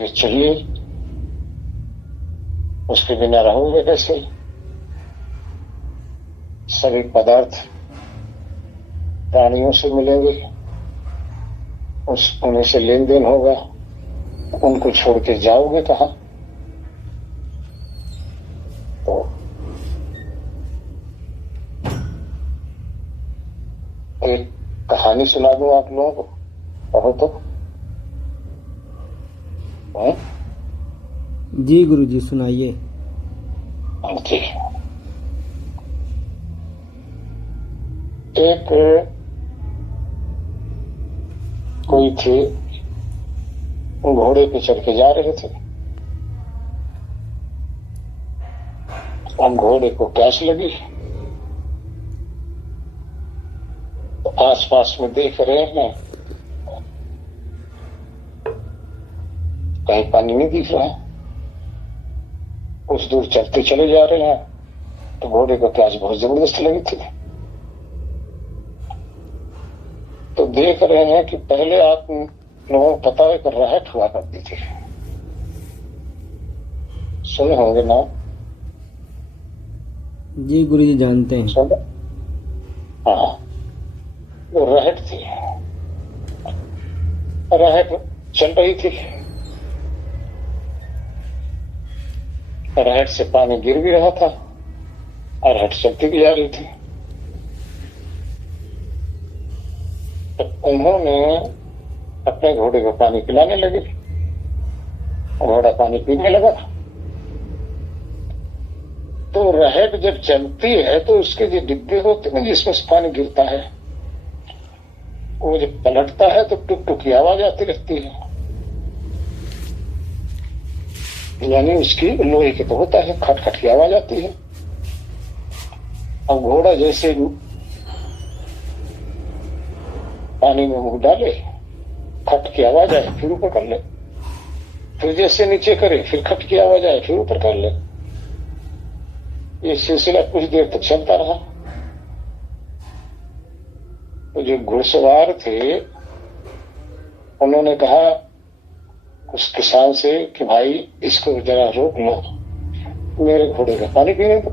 चलिए, उसके बिना रहोगे कैसे? सभी पदार्थ प्राणियों से मिलेंगे, उन्हीं से लेन देन होगा, उनको छोड़ के जाओगे कहाँ? तो एक कहानी सुना दूं आप लोगों को, कहो तो? जी गुरुजी, सुनाइए। ठीक। एक कोई थे, घोड़े पे चढ़ के जा रहे थे। हम घोड़े को प्यास लगी, तो आसपास में देख रहे हैं, कहीं पानी नहीं दिख रहा है। कुछ दूर चलते चले जा रहे हैं, तो घोड़े को प्यास बहुत जबरदस्त लगी थी। तो देख रहे हैं कि पहले आप लोगों को पता है कि रहट हुआ करती थी, सुने होंगे ना? जी गुरुजी, जानते हैं। सुन, हाँ, वो रहट थी। रहट चल रही थी, रहट से पानी गिर भी रहा था और रहट चलती भी जा रही थी। तो उन्होंने अपने घोड़े को पानी पिलाने लगे। घोड़ा पानी पीने लगा। तो रहट जब चलती है तो उसके जो डिब्बे होते हैं जिसमें से पानी गिरता है, वो जब पलटता है तो टुक टुक की आवाज आती रहती है। यानी उसकी लोहे के तो होता है, खटखट की आवाज आती है। अब घोड़ा जैसे पानी में मुंह डाले, खट की आवाज आए, फिर ऊपर कर ले, फिर जैसे नीचे करे, फिर खट की आवाज आए, फिर ऊपर कर ले। ये सिलसिला कुछ देर तक चलता रहा। तो जो घुड़सवार थे, उन्होंने कहा उस किसान से कि भाई इसको जरा रोक लो, मेरे घोड़े का पानी पीने दो,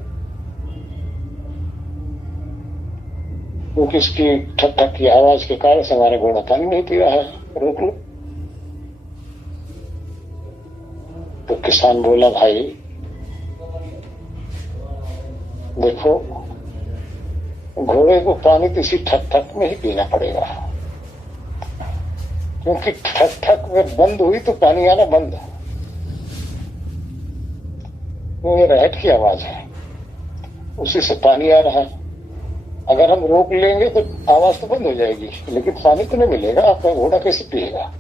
क्योंकि इसकी ठक ठक की आवाज के कारण से हमारा घोड़ा पानी नहीं पी रहा है, रोक लो। तो किसान बोला, भाई देखो, घोड़े को पानी तो इसी ठक ठक में ही पीना पड़ेगा, क्योंकि ठक ठक में बंद हुई तो पानी आना बंद है। ये रहट की आवाज है, उसी से पानी आ रहा है। अगर हम रोक लेंगे तो आवाज तो बंद हो जाएगी, लेकिन पानी तो नहीं मिलेगा, आपका घोड़ा कैसे पिएगा?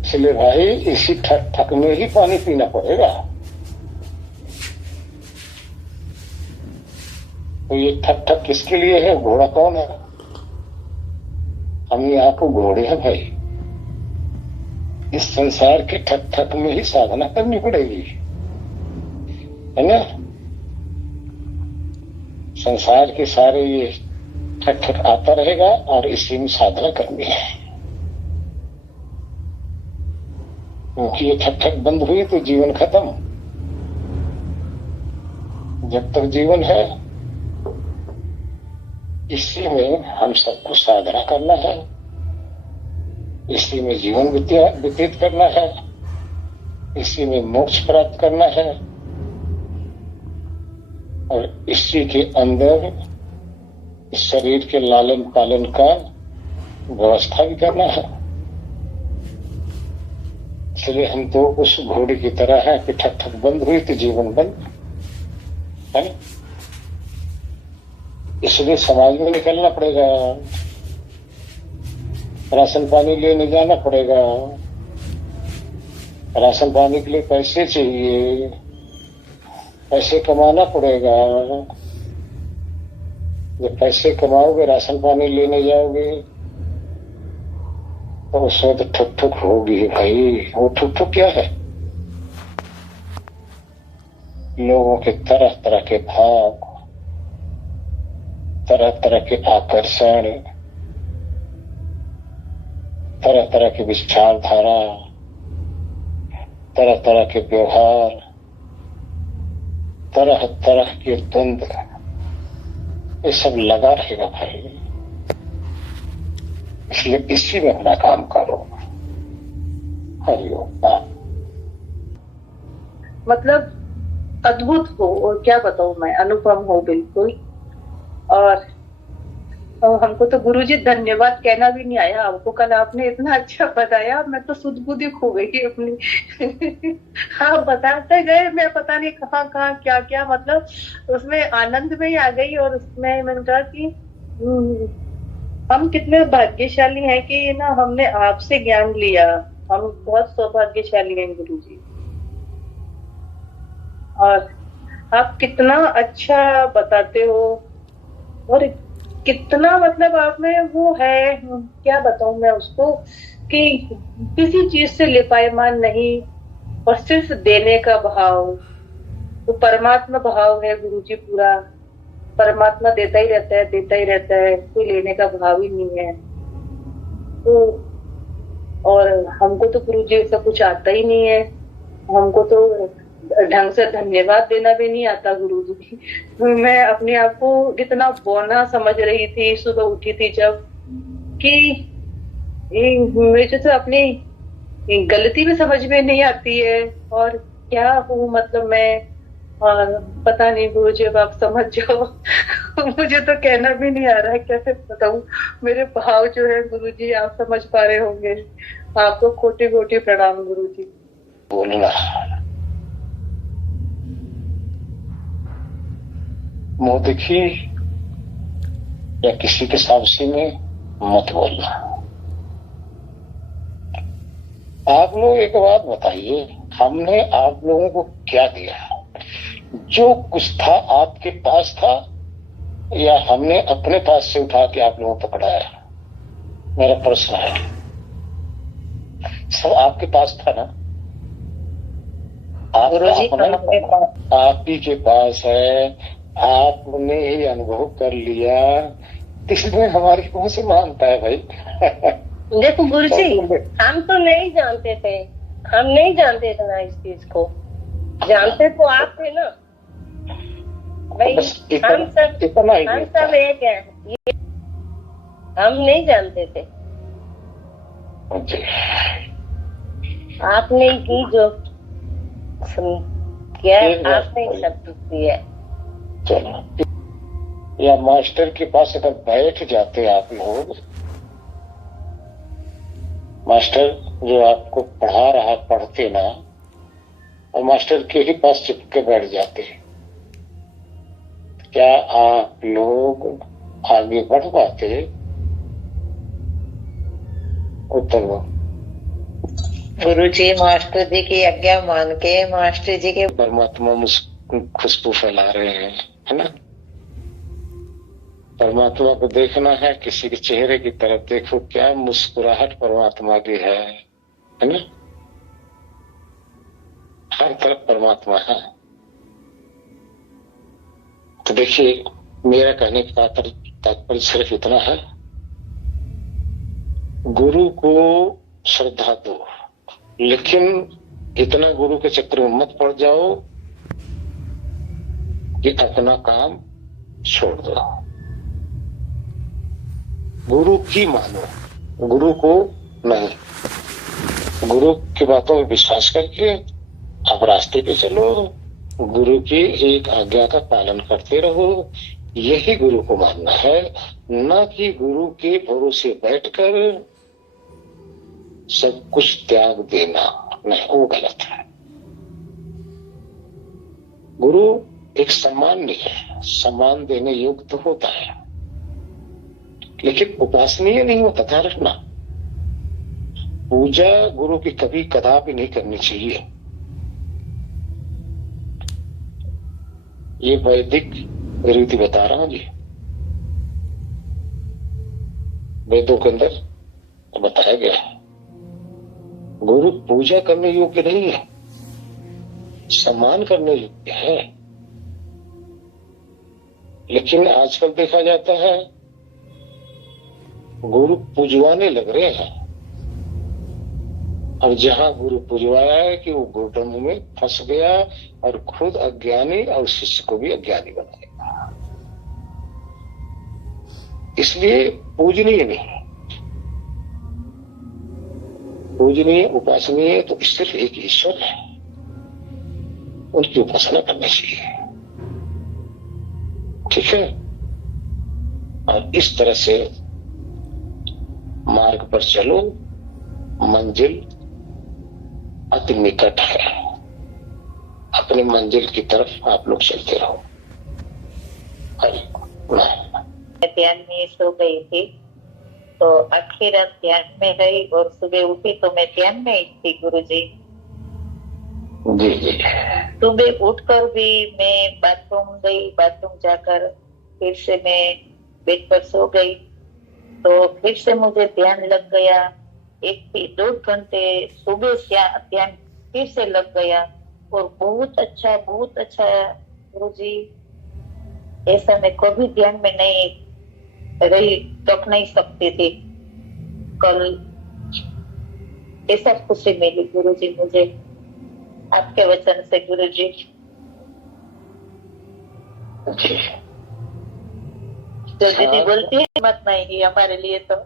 इसलिए भाई इसी ठक ठक में ही पानी पीना पड़ेगा। तो ये ठक ठक किसके लिए है? घोड़ा कौन है? हम यहाँ को घोड़े हैं भाई। इस संसार के ठक ठक में ही साधना करनी पड़ेगी, है ना? संसार के सारे ये ठक ठक आता रहेगा और इसी में साधना करनी है, क्योंकि ये ठक ठक बंद हुई तो जीवन खत्म। जब तक जीवन है, इसी में हम सबको साधना करना है, इसी में जीवन व्यतीत करना है, इसी में मोक्ष प्राप्त करना है, और इसी के अंदर इस शरीर के लालन पालन का व्यवस्था भी करना है। इसलिए हम तो उस घोड़े की तरह है कि ठक ठक बंद हुई तो जीवन बंद है। इसलिए समाज में निकलना पड़ेगा, राशन पानी लेने जाना पड़ेगा। राशन पानी के लिए पैसे चाहिए, पैसे कमाना पड़ेगा। जब पैसे कमाओगे, राशन पानी लेने जाओगे, तो उसमें तो ठुक ठुक होगी भाई। वो ठुक ठुक क्या है? लोगों के तरह तरह के भाव, तरह तरह के आकर्षण, तरह तरह की विचारधारा, तरह तरह के व्यवहार, तरह तरह के द्वंद्व, ये सब लगा रहेगा भाई। इसलिए इसी में अपना काम करो। हरिओम। मतलब अद्भुत हो, और क्या बताऊं मैं, अनुपम हो बिल्कुल। और हमको तो गुरुजी धन्यवाद कहना भी नहीं आया आपको। कल आपने इतना अच्छा बताया, मैं तो सुध बुध ही खो गई अपनी। हाँ, बताते गए, मैं पता नहीं कहाँ कहाँ क्या क्या, मतलब उसमें आनंद में ही आ गई। और उसमें मैंने कहा कि हम कितने भाग्यशाली हैं कि ना हमने आपसे ज्ञान लिया। हम बहुत सौभाग्यशाली हैं गुरुजी। और आप कितना अच्छा बताते हो, और कितना मतलब आप में वो है, क्या बताऊं मैं उसको, कि किसी चीज से लिपायमान नहीं, और सिर्फ देने का भाव। तो परमात्मा भाव है गुरुजी पूरा। परमात्मा देता ही रहता है, देता ही रहता है, कोई लेने का भाव ही नहीं है। तो और हमको तो गुरुजी ऐसा कुछ आता ही नहीं है। हमको तो ढंग से धन्यवाद देना भी नहीं आता गुरुजी। मैं अपने आप को कितना बौना समझ रही थी सुबह उठी थी जब, कि मुझे तो अपनी गलती भी समझ में नहीं आती है, और क्या हूँ मतलब मैं। और पता नहीं गुरुजी, अब आप समझ जाओ। मुझे तो कहना भी नहीं आ रहा है, कैसे बताऊं मेरे भाव जो है गुरुजी, आप समझ पा रहे होंगे। आपको कोटि कोटि प्रणाम गुरुजी। बोलना मुंह देखी या किसी के सामने में मत बोलना। आप लोग एक बात बताइए, हमने आप लोगों को क्या दिया? जो कुछ था आपके पास था, या हमने अपने पास से उठा के आप लोगों को पकड़ाया? मेरा प्रश्न है। सब आपके पास था ना? आप ही के पास है, आपने ही अनुभव कर लिया, इसमें हमारी कौन सी मानता है भाई? देखो गुरुजी, हम तो नहीं जानते थे, हम नहीं जानते थे ना इस चीज को। जानते तो आप थे ना भाई। हम सब एक हैं, ये हम नहीं जानते थे। आपने की जो क्या, आपने सब कुछ दिया। चलो, या मास्टर के पास अगर बैठ जाते आप लोग, मास्टर जो आपको पढ़ा रहा पढ़ते ना, और मास्टर के ही पास चिपके बैठ जाते, क्या आप लोग आगे बढ़ पाते? उत्तर दो। गुरुजी मास्टर जी की आज्ञा मान के मास्टर जी के परमात्मा खुशबू फैला रहे हैं, है ना? परमात्मा को देखना है, किसी के चेहरे की तरफ देखो, क्या मुस्कुराहट परमात्मा की है ना? हर तरफ परमात्मा है। तो देखिए, मेरा कहने का तात्पर्य सिर्फ इतना है, गुरु को श्रद्धा दो, लेकिन इतना गुरु के चक्कर में मत पड़ जाओ कि अपना काम छोड़ दो। गुरु की मानो, गुरु को नहीं। गुरु की बातों में विश्वास करके आप रास्ते पे चलो, गुरु की एक आज्ञा का पालन करते रहो। यही गुरु को मानना है, न कि गुरु के भरोसे बैठकर सब कुछ त्याग देना। नहीं, वो गलत है। गुरु एक सम्मान नहीं है, सम्मान देने योग्य तो होता है, लेकिन उपासनीय नहीं होता। ध्यान रखना, पूजा गुरु की कभी कदापि नहीं करनी चाहिए। ये वैदिक रीति बता रहा हूं जी, वेदों के अंदर बताया गया है। गुरु पूजा करने योग्य नहीं है, सम्मान करने योग्य है। लेकिन आजकल देखा जाता है गुरु पूजवाने लग रहे हैं। और जहां गुरु पुजवाया है कि वो गुरुधर्म में फंस गया और खुद अज्ञानी और शिष्य को भी अज्ञानी बनाएगा। इसलिए पूजनीय नहीं, पूजनीय उपासनीय तो सिर्फ एक ईश्वर है, उनकी उपासना करनी चाहिए। ठीक है। और इस तरह से मार्ग पर चलो, मंजिल अति निकट है। अपनी मंजिल की तरफ आप लोग चलते रहो। ध्यान में सो गई थी तो आखिर रात ध्यान में रही और सुबह उठी तो मैं ध्यान में ही थी गुरुजी। जी। सुबह उठकर भी मैं बाथरूम गई, बाथरूम जाकर फिर से मैं बेड पर सो गई तो फिर से मुझे ध्यान लग गया। 1 से 2 घंटे सुबह से ध्यान फिर से लग गया और बहुत अच्छा गुरुजी। ऐसा मैं कभी ध्यान में नहीं रही, टक नहीं सकती थी। कल ऐसा खुशी मिली गुरुजी मुझे आपके वचन से गुरुजी। जो दीदी बोलती है मत नहीं हमारे लिए तो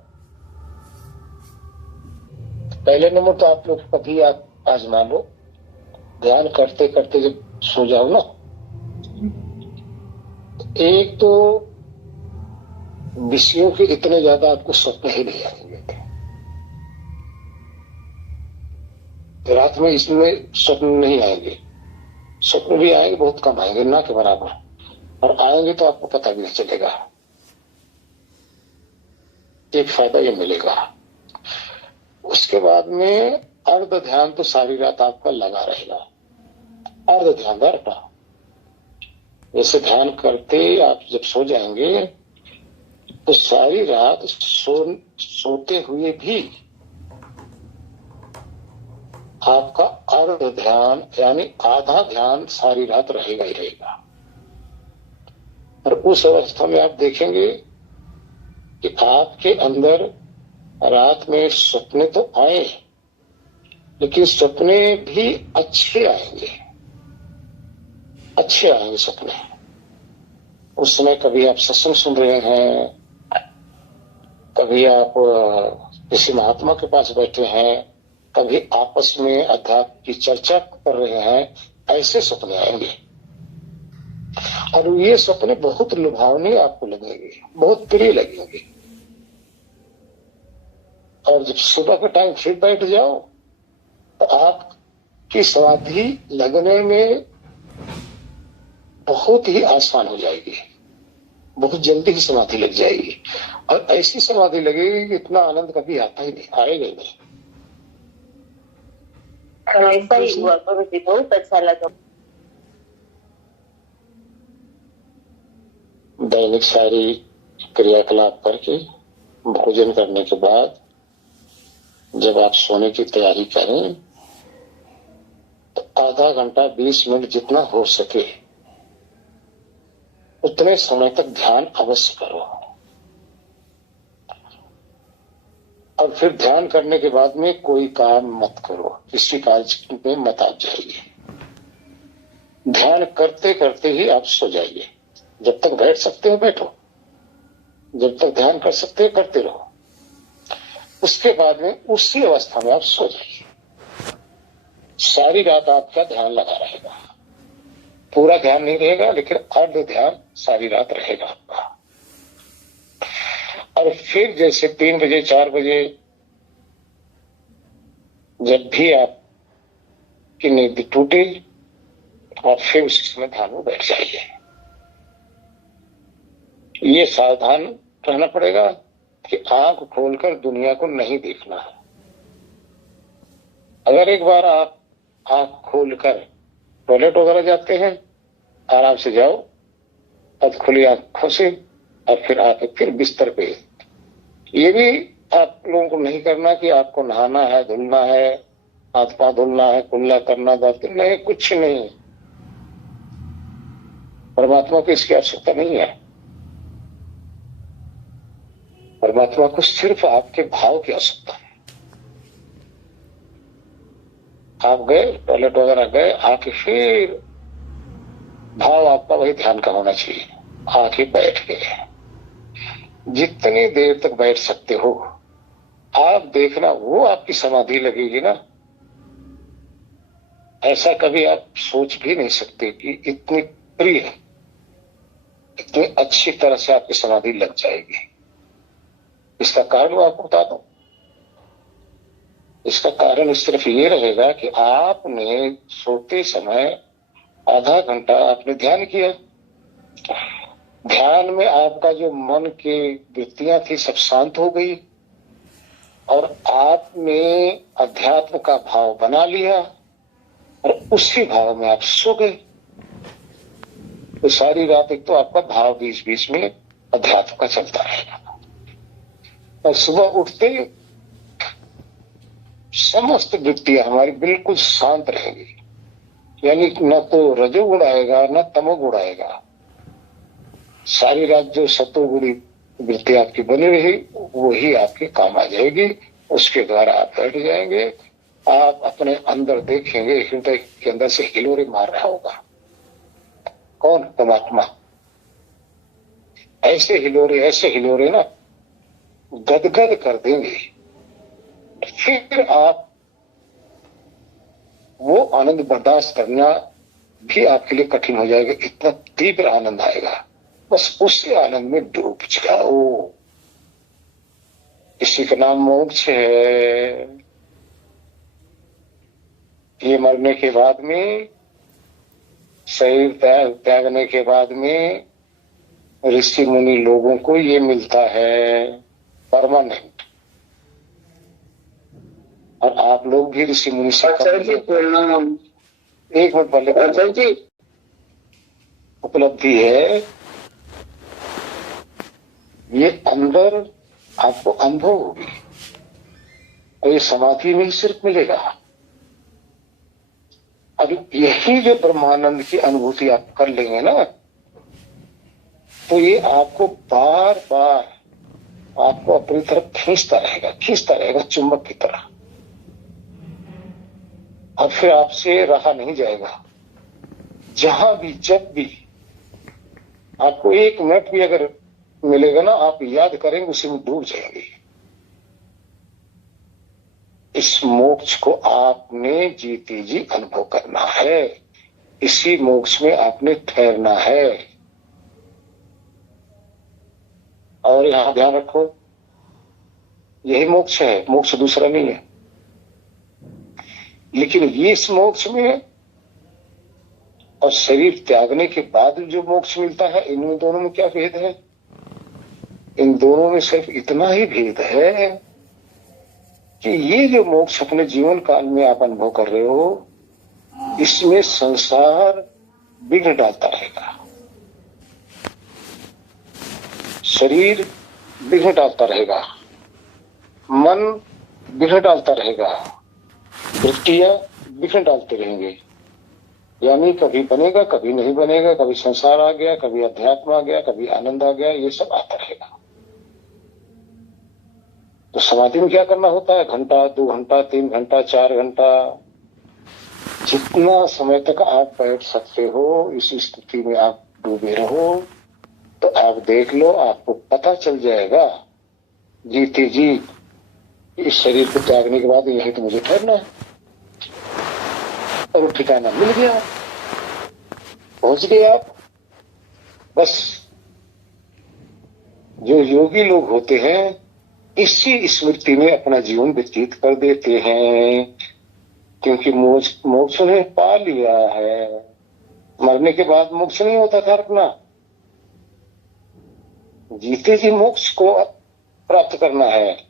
पहले नंबर तो आप लोग कभी आप आजमा लो, ध्यान करते करते जब सो जाओ ना, एक तो विषयों के इतने ज्यादा आपको स्वप्न ही नहीं आएंगे। रात में इसमें स्वप्न नहीं आएंगे, स्वप्न भी आएंगे बहुत कम आएंगे, ना के बराबर, और आएंगे तो आपको पता भी नहीं चलेगा। एक फायदा ये मिलेगा। उसके बाद में अर्ध ध्यान तो सारी रात आपका लगा रहेगा। अर्ध ध्यान का जैसे ध्यान करते आप जब सो जाएंगे तो सारी रात सोते हुए भी आपका अर्ध ध्यान यानी आधा ध्यान सारी रात रहेगा ही रहेगा। और उस अवस्था में आप देखेंगे कि आपके अंदर रात में सपने तो आए, लेकिन सपने भी अच्छे आएंगे सपने। उस समय कभी आप सत्संग सुन रहे हैं, कभी आप किसी महात्मा के पास बैठे हैं, कभी आपस में अध्यात्म की चर्चा कर रहे हैं, ऐसे सपने आएंगे। और ये सपने बहुत लुभावने आपको लगेंगे, बहुत प्रिय लगेंगे। और जब सुबह के टाइम फिर बैठ जाओ तो आपकी समाधि लगने में बहुत ही आसान हो जाएगी, बहुत जल्दी ही समाधि लग जाएगी। और ऐसी समाधि लगेगी कि इतना आनंद कभी आता ही नहीं, आएगा ही नहीं। ऐसा ही हुआ गुरुजी, बहुत अच्छा लगा। दैनिक सारी क्रियाकलाप करके भोजन करने के बाद जब आप सोने की तैयारी करें तो आधा घंटा 20 मिनट जितना हो सके उतने समय तक ध्यान अवश्य करो। और फिर ध्यान करने के बाद में कोई काम मत करो, किसी कार्य में मत आप जाइए। ध्यान करते करते ही आप सो जाइए। जब तक बैठ सकते हो बैठो, जब तक ध्यान कर सकते हो करते रहो। उसके बाद में उसी अवस्था में आप सो जाइए। सारी रात आपका ध्यान लगा रहेगा। पूरा ध्यान नहीं रहेगा, लेकिन अर्ध ध्यान सारी रात रहेगा आपका। और फिर जैसे 3 बजे 4 बजे जब भी आपकी नींद टूटे और फिर उसी समय ध्यान में बैठ जाइए। ये सावधान रहना पड़ेगा कि आंख खोलकर दुनिया को नहीं देखना है। अगर एक बार आप आंख खोलकर टॉयलेट वगैरह जाते हैं, आराम से जाओ, अब खुली आंखों से, और फिर आके फिर बिस्तर पे। ये भी आप लोगों को नहीं करना कि आपको नहाना है, धुलना है, हाथ पांव धुलना है, कुल्ला करना, दांत नहीं, कुछ नहीं। परमात्मा को इसकी आवश्यकता नहीं है। परमात्मा को सिर्फ आपके भाव की आवश्यकता है। आप गए टॉयलेट वगैरह गए, आके फिर भाव आपका वही ध्यान का होना चाहिए। आके बैठ गए, जितनी देर तक बैठ सकते हो आप देखना, वो आपकी समाधि लगेगी ना। ऐसा कभी आप सोच भी नहीं सकते कि इतनी प्रिय, इतनी अच्छी तरह से आपकी समाधि लग जाएगी। इसका कारण मैं आपको बता दूं। इसका कारण सिर्फ ये रहेगा कि आपने सोते समय आधा घंटा आपने ध्यान किया। ध्यान में आपका जो मन की वृत्तियां थी सब शांत हो गई और आपने अध्यात्म का भाव बना लिया और उसी भाव में आप सो गए। तो सारी रात एक तो आपका भाव बीच बीच में अध्यात्म का चलता रहेगा और सुबह उठते समस्त वृत्तियां हमारी बिल्कुल शांत रहेंगी। यानी न तो रजोगुण आएगा न तमोगुण आएगा। सारी रात जो सतोगुणी वृत्ति आपकी बनी रही वही आपके काम आ जाएगी। उसके द्वारा आप बैठ जाएंगे। आप अपने अंदर देखेंगे हृदय के अंदर से हिलोरे मार रहा होगा। कौन? परमात्मा। ऐसे हिलोरे ना गदगद कर देंगे। फिर आप वो आनंद बर्दाश्त करना भी आपके लिए कठिन हो जाएगा। इतना तीव्र आनंद आएगा, बस उसी आनंद में डूब जाओ। इसी का नाम मोक्ष है। ये मरने के बाद में, शरीर त्यागने के बाद में ऋषि मुनि लोगों को ये मिलता है परमानेंट। और आप लोग भी ऋषि मुनि से एक मिनट पहले उपलब्धि है। ये अंदर आपको अनुभव होगी और ये समाधि में ही सिर्फ मिलेगा। अब यही जो ब्रह्मानंद की अनुभूति आप कर लेंगे ना, तो ये आपको बार बार आपको अपनी तरफ खींचता रहेगा चुंबक की तरह। और फिर आपसे रहा नहीं जाएगा। जहां भी जब भी आपको एक मिनट भी अगर मिलेगा ना, आप याद करेंगे, उसी में डूब जाएंगे। इस मोक्ष को आपने जीते जी अनुभव करना है। इसी मोक्ष में आपने ठहरना है। और यहां ध्यान रखो, यही मोक्ष है, मोक्ष दूसरा नहीं है। लेकिन ये इस मोक्ष में और शरीर त्यागने के बाद जो मोक्ष मिलता है, इन दोनों में क्या भेद है? इन दोनों में सिर्फ इतना ही भेद है कि ये जो मोक्ष अपने जीवन काल में आप अनुभव कर रहे हो, इसमें संसार विघ्न डालता रहेगा, शरीर विघ्न डालता रहेगा, मन विघ्न डालता रहेगा, वृत्तियां विघ्न डालते रहेंगे। यानी कभी बनेगा, कभी नहीं बनेगा, कभी संसार आ गया, कभी अध्यात्म आ गया, कभी आनंद आ गया, ये सब आता रहेगा। तो समाधि में क्या करना होता है? घंटा, 2 घंटा, 3 घंटा, 4 घंटा, जितना समय तक आप बैठ सकते हो, इस स्थिति में आप डूबे रहो। तो आप देख लो, आपको पता चल जाएगा जीते जी इस शरीर को त्यागने के बाद यही तो मुझे ठहरना है। और ठिकाना मिल गया, पहुंच गए आप। बस जो योगी लोग होते हैं इसी स्मृति में अपना जीवन व्यतीत कर देते हैं, क्योंकि मोक्ष उन्हें पा लिया है। मरने के बाद मोक्ष नहीं होता था अपना, जीते जी मोक्ष को प्राप्त करना है।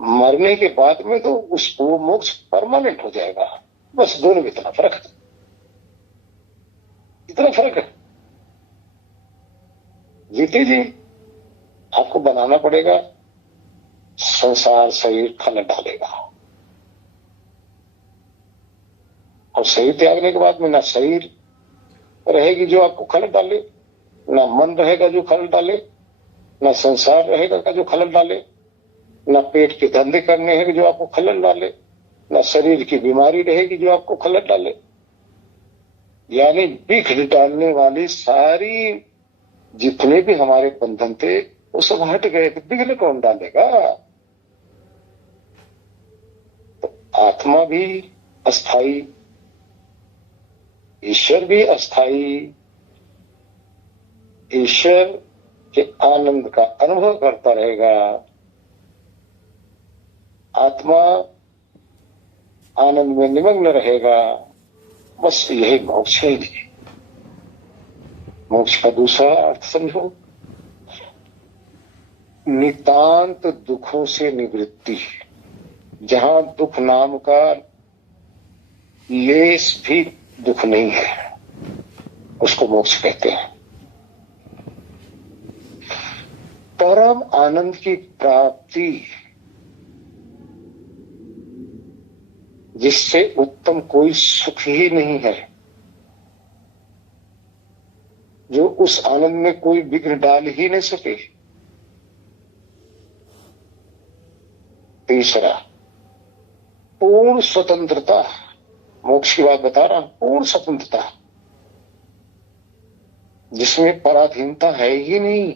मरने के बाद में तो उसको मोक्ष परमानेंट हो जाएगा। बस दोनों में इतना फर्क है, इतना फर्क है। जीते जी आपको बनाना पड़ेगा, संसार शरीर खलल डालेगा। और शरीर त्यागने के बाद में ना शरीर रहेगी जो आपको खलल डाले, ना मन रहेगा जो खलल डाले, ना संसार रहेगा जो खलल डाले, ना पेट के धंधे करने हैं जो आपको खलल डाले, न शरीर की बीमारी रहेगी जो आपको खलट डाले। यानी बिखर डालने वाली सारी जितने भी हमारे बंधन थे वो सब हट गए, तो बिघ्न कौन डालेगा? तो आत्मा भी अस्थाई, ईश्वर भी अस्थाई। ईश्वर के आनंद का अनुभव करता रहेगा, आत्मा आनंद में निमग्न रहेगा। बस यही मोक्ष है। मोक्ष का दूसरा अर्थ समझो, नितांत दुखों से निवृत्ति। जहां दुख नाम का लेस भी दुख नहीं है उसको मोक्ष कहते हैं। परम आनंद की प्राप्ति, जिससे उत्तम कोई सुख ही नहीं है, जो उस आनंद में कोई विघ्न डाल ही नहीं सके। तीसरा, पूर्ण स्वतंत्रता। मोक्ष की बात बता रहा हूं, पूर्ण स्वतंत्रता जिसमें पराधीनता है ही नहीं,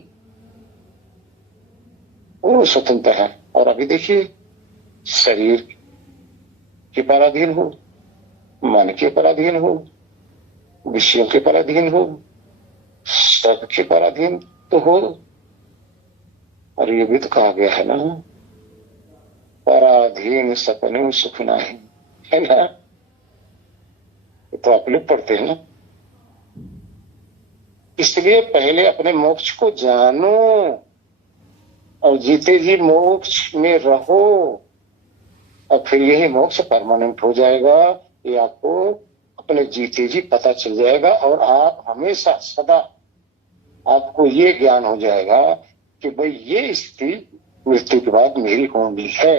पूर्ण स्वतंत्र है। और अभी देखिए, शरीर के पराधीन हो, मन के पराधीन हो, विषयों के पराधीन हो, सब के पराधीन तो हो। और ये भी तो कहा गया है ना, पराधीन सपने सुख नाही, है ना? तो आप लोग पढ़ते हैं ना। इसलिए पहले अपने मोक्ष को जानो और जीते जी मोक्ष में रहो, और फिर यही मोक्ष परमानेंट हो जाएगा। ये आपको अपने जीते जी पता चल जाएगा, और आप हमेशा सदा आपको ये ज्ञान हो जाएगा कि भाई ये स्थिति मृत्यु के बाद मेरी होनी है।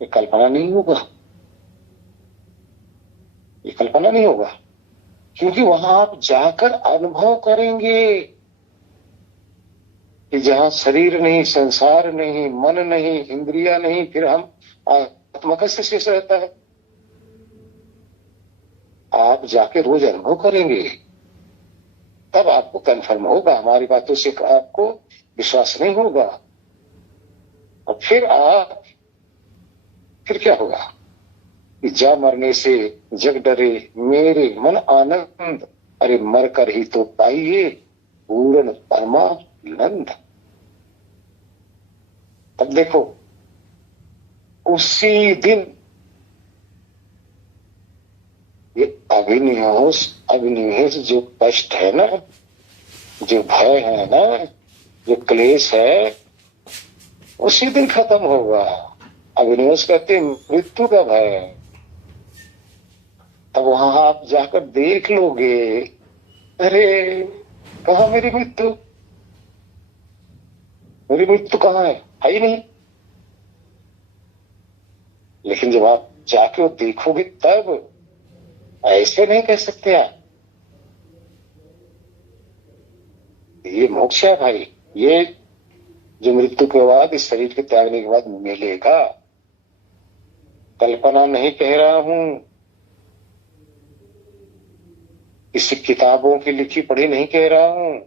ये कल्पना नहीं होगा, ये कल्पना नहीं होगा, क्योंकि वहां आप जाकर अनुभव करेंगे कि जहां शरीर नहीं, संसार नहीं, मन नहीं, इंद्रिया नहीं, फिर हम आत्मा कैसे शेष रहता है? आप जाके रोज अनुभव करेंगे, तब आपको कंफर्म होगा। हमारी बातों से आपको विश्वास नहीं होगा। और फिर क्या होगा कि जा मरने से जग डरे मेरे मन आनंद, अरे मर कर ही तो पाइए पूर्ण परमानंद। तब देखो, उसी दिन ये अभिनिवेश जो कष्ट है ना, जो भय है ना, जो क्लेश है, उसी दिन खत्म होगा। अभिनिवेश कहते मृत्यु का भय। तब वहां आप जाकर देख लोगे, अरे कहाँ मेरी मृत्यु? मेरी मृत्यु कहाँ है ही नहीं। लेकिन जब आप जाके देखोगे तब ऐसे नहीं कह सकते आप। ये मोक्ष है भाई, ये जो मृत्यु के बाद, इस शरीर के त्यागने के बाद मिलेगा। कल्पना नहीं कह रहा हूं, किसी किताबों की लिखी पढ़ी नहीं कह रहा हूं।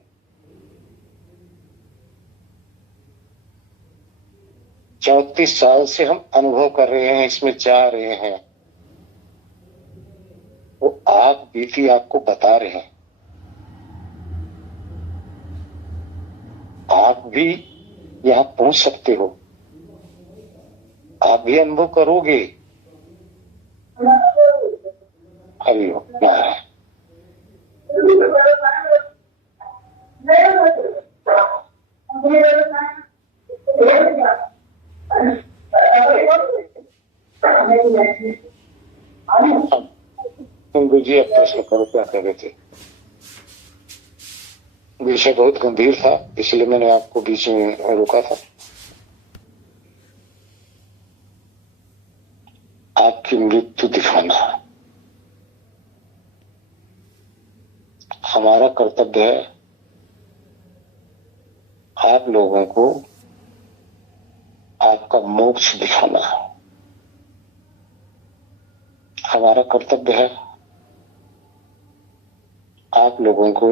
34 साल से हम अनुभव कर रहे हैं, इसमें जा रहे हैं। वो आप बीती आपको बता रहे हैं। आप भी यहां पहुंच सकते हो, आप भी अनुभव करोगे। हरि ओम नारायण। गुरु जी, आप प्रश्न करो, क्या कर रहे थे? विषय बहुत गंभीर था, इसलिए मैंने आपको बीच में रोका था। आपकी मृत्यु दिखाना हमारा कर्तव्य है। आप लोगों को आपका मोक्ष दिखाना है। हमारा कर्तव्य है आप लोगों को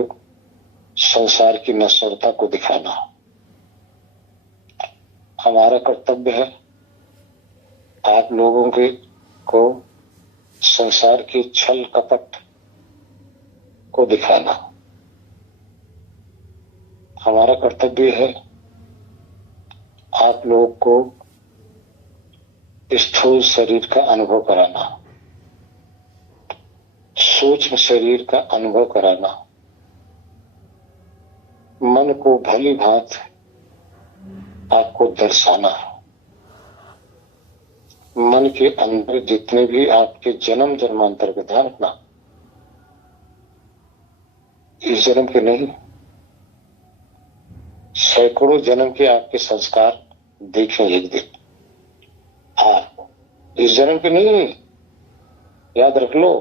संसार की नश्वरता को दिखाना। हमारा कर्तव्य है आप लोगों को संसार की छल कपट को दिखाना। हमारा कर्तव्य है आप लोगों को स्थूल शरीर का अनुभव कराना, सूक्ष्म शरीर का अनुभव कराना, मन को भली भांति आपको दर्शाना। मन के अंदर जितने भी आपके जन्म जन्मांतर के, ध्यान रखना, इस जन्म के नहीं, सैकड़ों जन्म के आपके संस्कार देखें एक दिन। हाँ, इस जन्म के नहीं, याद रख लो,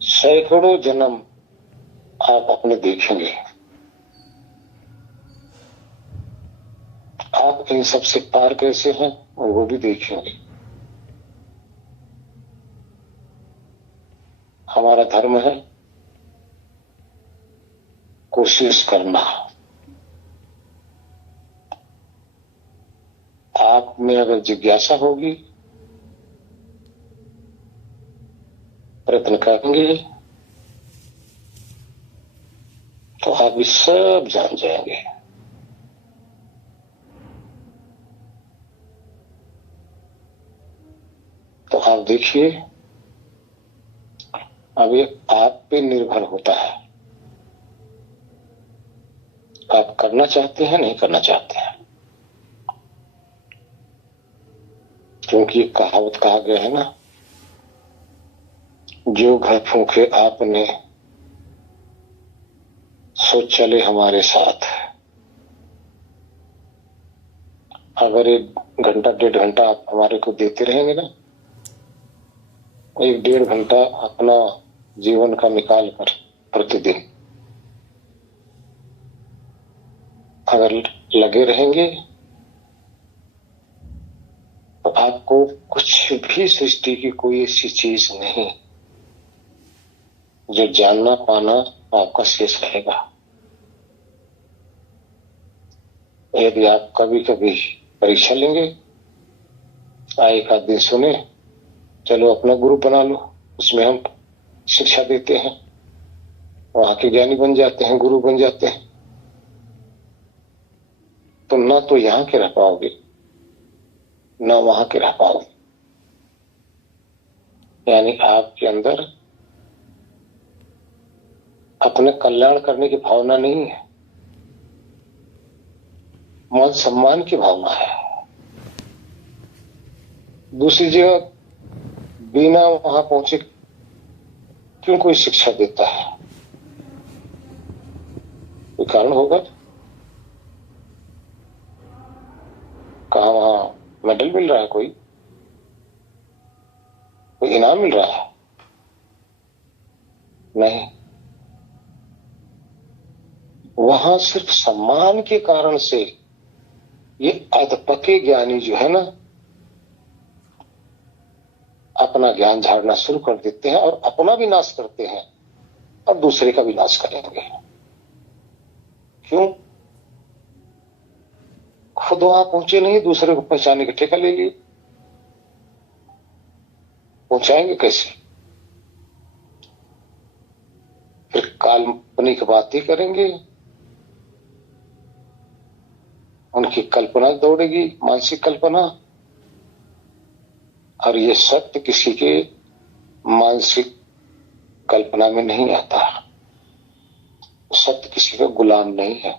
सैकड़ों जन्म आप अपने देखेंगे। आप इन सबसे पार कैसे हैं और वो भी देखेंगे। हमारा धर्म है कोशिश करना। आप में अगर जिज्ञासा होगी, प्रयत्न करेंगे, तो आप ये सब जान जाएंगे। तो आप देखिए, अब ये आप पे निर्भर होता है, आप करना चाहते हैं नहीं करना चाहते हैं। क्योंकि कहावत कहा गया है ना, जो घर फूंके आपने सो चले हमारे साथ। अगर 1 घंटा 1.5 घंटा आप हमारे को देते रहेंगे ना, 1-1.5 घंटा अपना जीवन का निकाल कर प्रतिदिन अगर लगे रहेंगे, तो आपको कुछ भी सृष्टि की कोई ऐसी चीज नहीं जो जानना पाना आपका शेष रहेगा। यदि आप कभी कभी परीक्षा लेंगे, एक आध दिन सुने, चलो अपना गुरु बना लो, उसमें हम शिक्षा देते हैं, वहां के ज्ञानी बन जाते हैं, गुरु बन जाते हैं, तो ना तो यहां के रह पाओगे ना वहां के रह पाओगे। यानी आपके अंदर अपने कल्याण करने की भावना नहीं है, मान सम्मान की भावना है। दूसरी जगह बिना वहां पहुंचे क्यों कोई शिक्षा देता है? कोई कारण होगा। कहा वहां मेडल मिल रहा है, कोई इनाम मिल रहा है? नहीं, वहां सिर्फ सम्मान के कारण से ये अधपके ज्ञानी जो है ना, अपना ज्ञान झाड़ना शुरू कर देते हैं और अपना भी नाश करते हैं और दूसरे का भी नाश करेंगे। क्यों? खुद वहां पहुंचे नहीं, दूसरे को पहुंचाने का ठेका ले लिए। पहुंचाएंगे कैसे? फिर काल्पनिक बातें करेंगे, उनकी कल्पना दौड़ेगी, मानसिक कल्पना, और ये सत्य किसी के मानसिक कल्पना में नहीं आता। सत्य किसी का गुलाम नहीं है,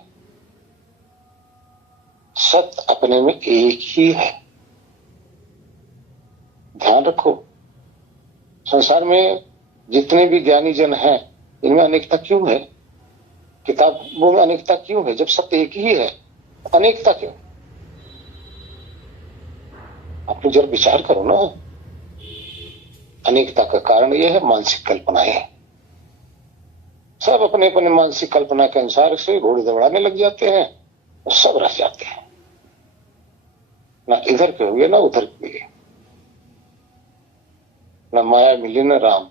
सत्य अपने में एक ही है। ध्यान रखो, संसार में जितने भी ज्ञानी जन हैं, इनमें अनेकता क्यों है? किताबों में अनेकता क्यों है? जब सत्य एक ही है, अनेकता क्यों? आप जरा विचार करो ना। अनेकता का कारण यह है मानसिक कल्पनाएं। सब अपने अपने मानसिक कल्पना के अनुसार से घोड़े दौड़ाने लग जाते हैं और सब रह जाते हैं। ना इधर के हुए ना उधर के हुए, न माया मिली न राम,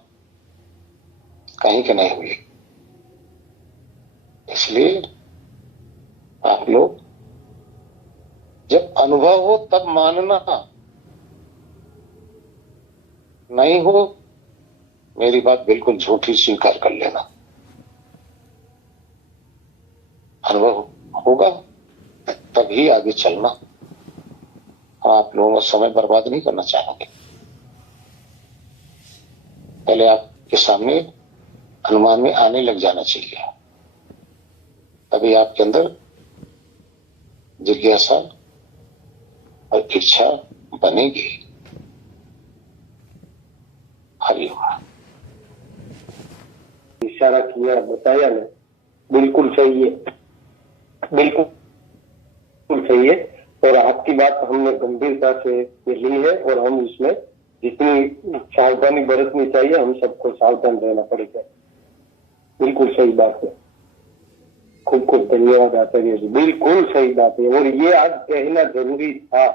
कहीं के नहीं हुए। इसलिए आप लोग जब अनुभव हो तब मानना, नहीं हो मेरी बात बिल्कुल झूठी स्वीकार कर लेना। अनुभव होगा तभी आगे चलना। आप लोगों को समय बर्बाद नहीं करना चाहेंगे। पहले आपके सामने अनुमान में आने लग जाना चाहिए, तभी आपके अंदर जिज्ञासा और इच्छा बनेगी। हरिओम। इशारा किया, बताया ना, बिल्कुल सही है, बिल्कुल सही है। और आपकी बात हमने गंभीरता से ली है और हम इसमें जितनी सावधानी बरतनी चाहिए हम सबको सावधान रहना पड़ेगा। बिल्कुल सही बात है। खूब खूब धन्यवाद आचार्य जी, बिल्कुल सही बात है। और ये आज कहना जरूरी था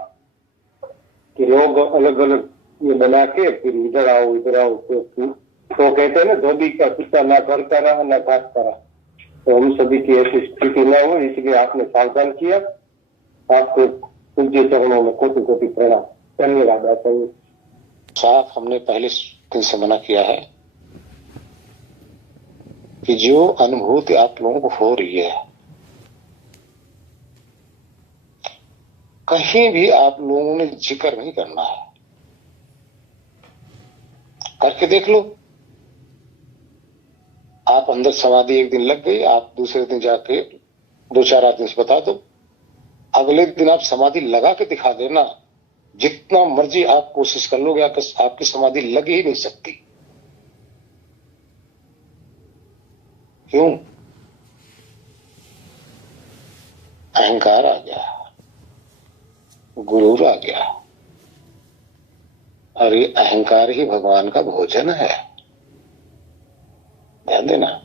कि लोग अलग अलग ये बना के फिर इधर आओ तो कहते हैं ना, धोबी का कुत्ता ना घर का रहा ना घाट का रहा। तो हम सभी की ऐसी स्थिति न हो, इसलिए आपने सावधान किया। आपको पूज्य चरणों में कोटि कोटि प्रणाम, धन्यवाद आचार्य। साफ हमने पहले दिन से मना किया है कि जो अनुभूति आप लोगों को हो रही है, कहीं भी आप लोगों ने जिक्र नहीं करना है। करके देख लो। आप अंदर समाधि एक दिन लग गई, आप दूसरे दिन जाके 2-4 आदमी से बता दो, अगले दिन आप समाधि लगा के दिखा देना। जितना मर्जी आप कोशिश कर लोगे, आपकी समाधि लग ही नहीं सकती। क्यों? अहंकार आ गया, गुरूर आ गया। और ये अहंकार ही भगवान का भोजन है, ध्यान देना।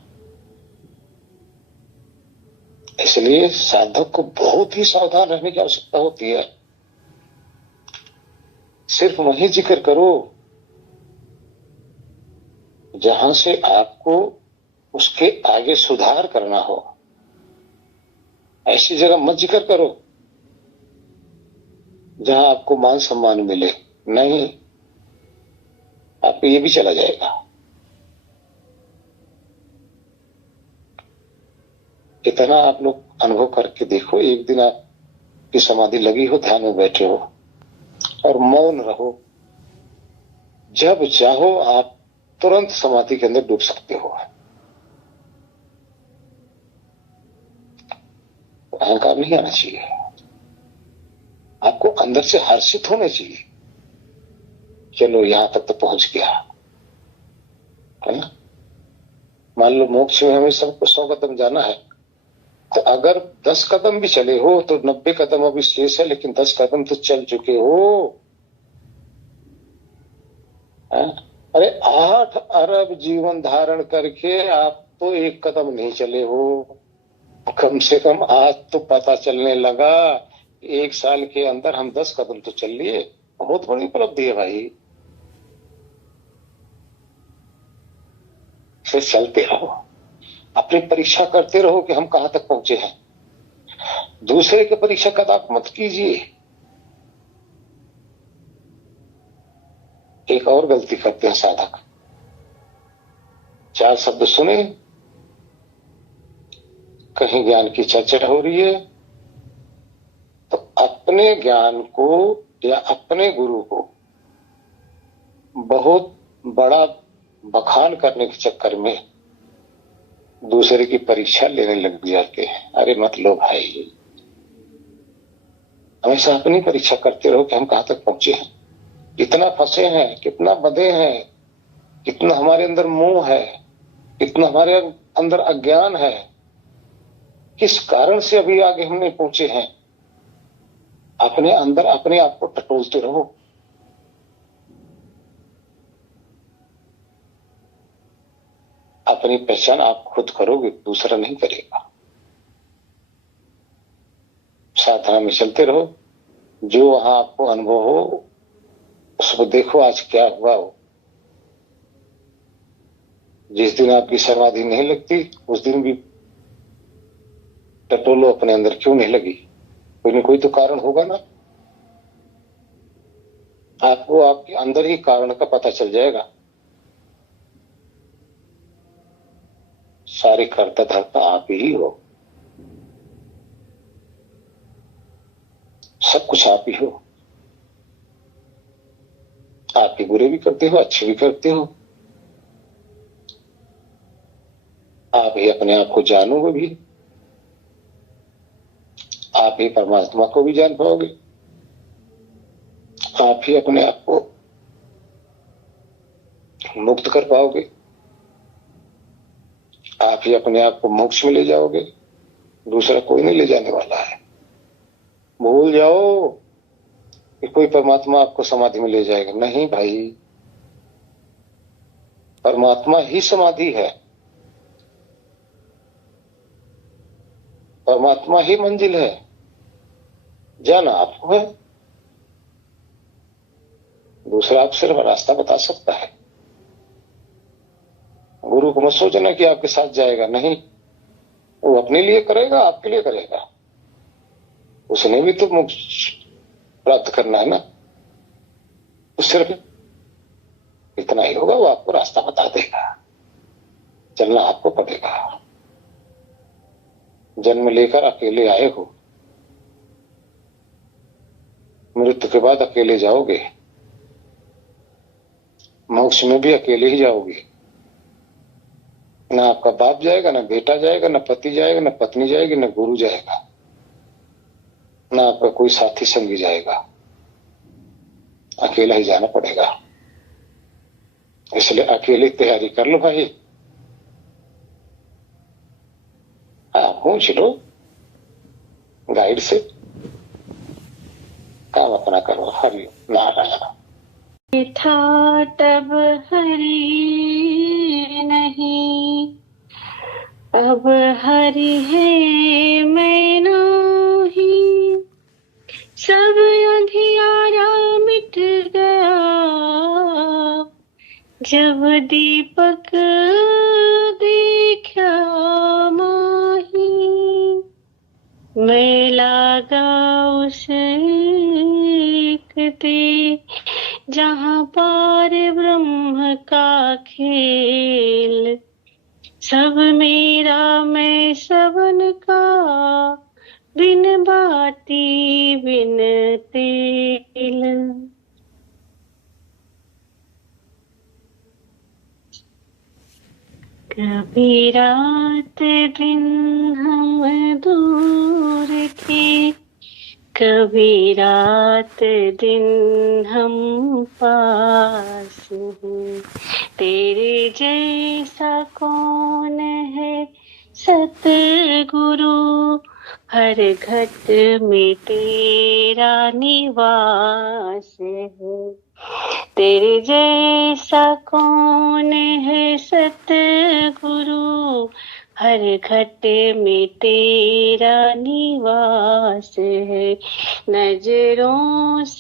इसलिए साधक को बहुत ही सावधान रहने की आवश्यकता होती है। सिर्फ वही जिक्र करो जहां से आपको उसके आगे सुधार करना हो। ऐसी जगह मत जिक्र करो जहां आपको मान सम्मान मिले, नहीं, आपको ये भी चला जाएगा। इतना आप लोग अनुभव करके देखो। एक दिन आपकी समाधि लगी हो, ध्यान में बैठे हो और मौन रहो, जब चाहो आप तुरंत समाधि के अंदर डूब सकते हो। अहंकार नहीं आना चाहिए, आपको अंदर से हर्षित होने चाहिए। चलो यहां तक तो पहुंच गया, है ना। मान लो मोक्ष में हमें सबको 100 कदम जाना है, तो अगर 10 कदम भी चले हो तो 90 कदम अभी शेष है, लेकिन 10 कदम तो चल चुके हो। अरे 8 अरब जीवन धारण करके आप तो 1 कदम नहीं चले हो। कम से कम आज तो पता चलने लगा, 1 साल के अंदर हम 10 कदम तो चल लिए। बहुत बड़ी उपलब्धि है भाई। फिर चलते रहो, अपनी परीक्षा करते रहो कि हम कहां तक पहुंचे हैं। दूसरे की परीक्षा कदाप मत कीजिए। एक और गलती करते हैं साधक, 4 शब्द सुने, कहीं ज्ञान की चर्चा हो रही है, तो अपने ज्ञान को या अपने गुरु को बहुत बड़ा बखान करने के चक्कर में दूसरे की परीक्षा लेने लग जाते हैं। अरे मत लो भाई, हमेशा अपनी परीक्षा करते रहो कि हम कहां तक पहुंचे हैं, कितना फंसे हैं, कितना बंधे हैं, कितना हमारे अंदर मोह है, कितना हमारे अंदर अज्ञान है, किस कारण से अभी आगे हम नहीं पहुंचे हैं। अपने अंदर अपने आप को टटोलते रहो। अपनी पहचान आप खुद करोगे, दूसरा नहीं करेगा। साधना में चलते रहो, जो वहां आपको अनुभव हो उसको देखो आज क्या हुआ हो। जिस दिन आपकी समाधि नहीं लगती उस दिन भी टटोलो अपने अंदर क्यों नहीं लगी, कोई न कोई तो कारण होगा ना। आपको आपके अंदर ही कारण का पता चल जाएगा। सारे कर्ता धर्ता आप ही हो, सब कुछ आप ही हो। आप ही बुरे भी करते हो, अच्छे भी करते हो। आप ही अपने आप को जानोगे भी, आप ही परमात्मा को भी जान पाओगे। आप ही अपने आप को मुक्त कर पाओगे। आप ही अपने आप को मोक्ष में ले जाओगे। दूसरा कोई नहीं ले जाने वाला है। भूल जाओ कि कोई परमात्मा आपको समाधि में ले जाएगा, नहीं भाई। परमात्मा ही समाधि है, परमात्मा ही मंजिल है। जाना आपको है, दूसरा आप सिर्फ रास्ता बता सकता है। गुरु को मत सोचना कि आपके साथ जाएगा, नहीं। वो अपने लिए करेगा, आपके लिए करेगा। उसने भी तो मोक्ष प्राप्त करना है ना। तो सिर्फ इतना ही होगा, वो आपको रास्ता बता देगा। चलना आपको पड़ेगा। जन्म लेकर अकेले आए हो, मृत्यु के बाद अकेले जाओगे। मोक्ष में भी अकेले ही जाओगे। ना आपका बाप जाएगा, ना बेटा जाएगा, ना पति जाएगा, ना पत्नी जाएगी, ना गुरु जाएगा, ना आपका कोई साथी संगी जाएगा। अकेला ही जाना पड़ेगा। इसलिए अकेले तैयारी कर लो भाई। पूछ लो गाइड से, काम अपना करो। हरि नारायण। था तब हरि नहीं, अब हरि है मैं नहीं। सब अंधियारा मिट गया जब दीपक देखा माही। मैं लागा उस दे जहाँ पार ब्रह्म का खेल। सब मेरा मैं सबन का, बिन बाती बिन तेल। कभी रात दिन हम दूर थे, कभी रात दिन हम पास हैं। तेरे जैसा कौन है सतगुरु, हर घट में तेरा निवास है। तेरे जैसा कौन है सतगुरु, हर घट में तेरा निवास है। नजरों से